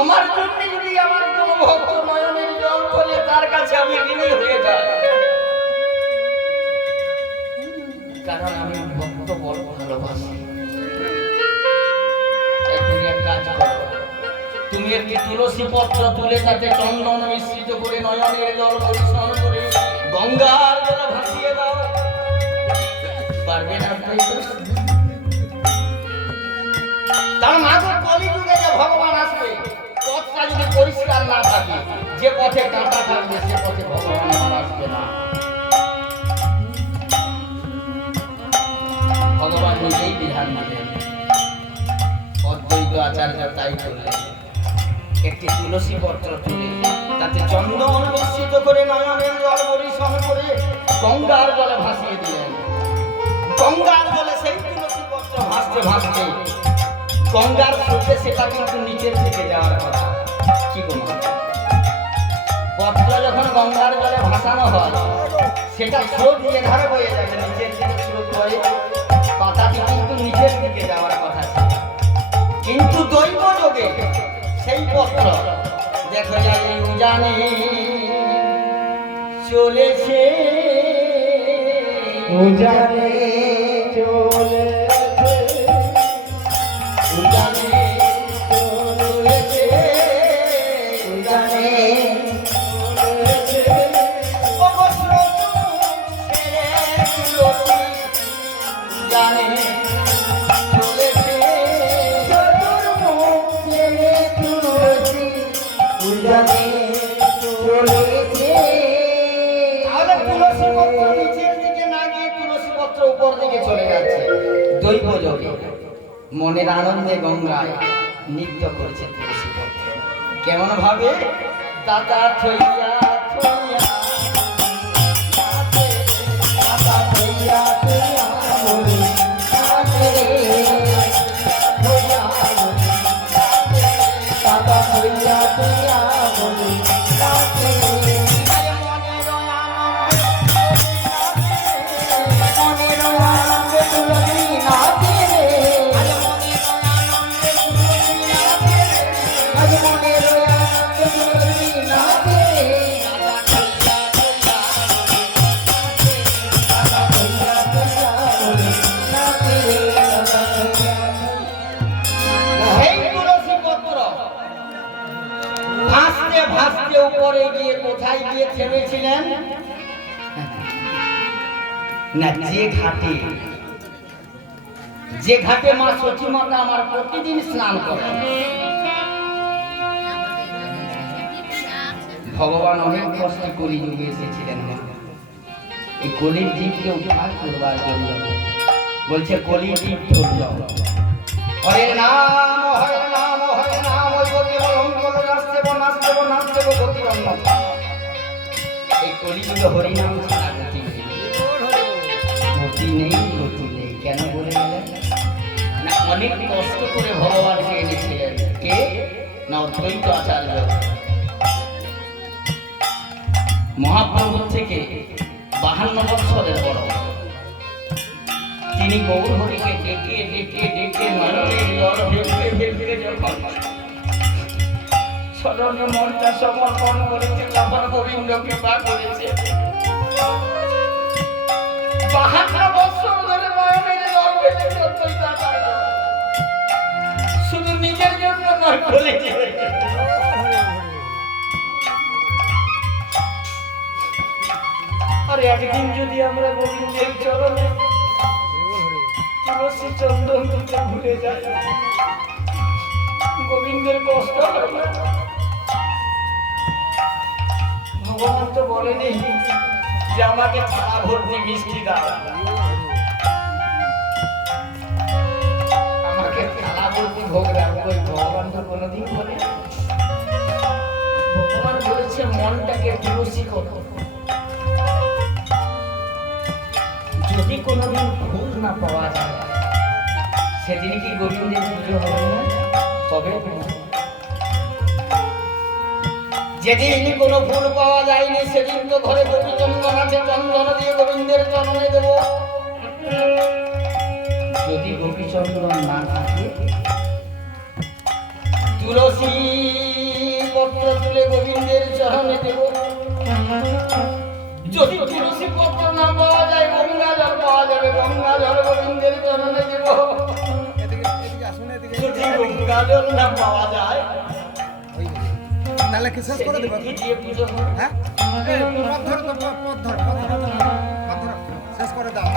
আমার জন্য যদি আমার কোনো ভক্ত নয়নের জল ফলে তার কাছে আমি ঋণী হয়ে যাই, কারণ আমি ভক্ত বড় ভালোবাসি। তুমি এক কাজ করো, তুমি একটি তুলসী পত্র তুলে তাতে চন্দন মিশ্রিত করে নয়নের জল পরিষ্কার করে গঙ্গার জলে ভাসিয়ে দাও। পারবে না? তার মাঝে কলিযুগে যে ভগবান আসবে, পথটা যদি পরিষ্কার না থাকে, যে পথে কাঁটা থাকবে সে পথে ভগবান আর আসবে না। ভগবান নিজেই বিধান দিলেন, অদ্বৈত আচার্য তাই করলেন। একটি তুলসী পত্র তুলে তাতে চন্দন মিশ্রিত করে নয়নের জল পরিশোধ করে গঙ্গার জলে ভাসিয়ে দিলেন। গঙ্গার জলে সেই তুলসী পত্র ভাসতে ভাসতে গঙ্গার স্রোতে সেটা কিন্তু নিচের দিকে যাওয়ার কথা। কি বলুন, পত্র যখন গঙ্গার জলে ভাসানো হয় সেটা স্রোত যে ধারে বয়ে যাবে, নিচের দিকে স্রোত বয়ে পাতাটি কিন্তু নিচের দিকে যাওয়ার কথা। কিন্তু দৈব যোগে সেই পত্র দেখো যাই উজানে চলেছে, উজানে চলেছে, উজানে চলেছে, উজানে চলেছে, অবশ্য ছেড়ে তুলসী উজানে চলেছে, চতুর্মুখ ছেড়ে তুলসী উজানে চলেছে। তাহলে তুলসী পত্র নিচের দিকে না গিয়ে তুলসী পত্র উপর দিকে চলে যাচ্ছে। দৈব যোগে মনের আনন্দে গঙ্গায় নৃত্য করছে তুলসী পত্র। কেমন ভাবে? দাদা থইয়া থইয়া দাদা থইয়া থইয়া বলি নাচে রে, থইয়া বলি দাদা থইয়া থইয়া বলি নাচে রে। মনের আনন্দে তুলসী নাচে রে, আজ মনের আনন্দে তুলসী নাচে রে। এই তুলসী পত্র ভাসতে ভাসতে উপরে গিয়ে কোথায় গিয়ে থেমেছিলেন না? যে ঘাটে মা সতী মাতা আমার প্রতিদিন স্নান করেন। ভগবান অনেক কষ্টে কলিযুগে এসেছিলেন। এই কলির জীবকে উদ্ধার করবার জন্য বলছে কলির জীব ধরল হরে নাম হরে নাম হরে নাম, ওই গতি অলঙ্কল নাচদেব নাচদেব নাচদেব গতি অন্য। এই কলিযুগে হরিনাম ছাড়া গতি নেই, গতি নেই, গতি নেই। কেন বলে গেলেন না? অনেক কষ্ট করে ভগবানকে এনেছিলেন। কে না? অদ্বৈত আচার্য। মহাপ্রভুর থেকে 52 বছরের বড় তিনি গৌর হরিকে ডেকে ডেকে ডেকে নয়নের জল ফেলতে ফেলতে যখন সরণে মনটা সমর্পণ করেছে, তখন গোবিন্দ কৃপা করেছে। 52 বছর ধরে নয়নের জল ফেলেছে অদ্বৈত আচার্য, শুধু নিজের জন্য নয় ফেলেছে। আর একদিন যদি আমরা গোবিন্দের চরণে তুলসী চন্দন দিতে ভুলে যাই, গোবিন্দের কষ্ট হয় না? ভগবান তো বলেনি যে আমাকে থালা ভর্তি মিষ্টি দাও, আমাকে থালা ভর্তি ভোগ রাখবো। ভগবান তো কোনোদিন বলে, ভগবান বলেছে মনটাকে তুলসী করো। যদি কোনোদিন ফুল না পাওয়া যায় সেদিন কি গোবিন্দের পুজো হবে না? হবে। যেদিন কোনো ফুল পাওয়া যায়নি সেদিন তো ঘরে গোপী চন্দন আছে, চন্দন দিয়ে গোবিন্দের চরণে দেব। যদি গোপী চন্দন না থাকে তুলসী পত্র তুলে গোবিন্দের চরণে দেব। যদি তুলসী পত্র না পাওয়া যায়, গঙ্গা জল পাওয়া যাবে, গঙ্গা জল গোবিন্দের চরণে দেব। যদি গঙ্গা জল না পাওয়া যায় তাহলে কি শেষ করে দেবো? দিয়ে পুজো হবে। হ্যাঁ, এই পথ ধরো তো, পথ ধরো, শেষ করে দাও।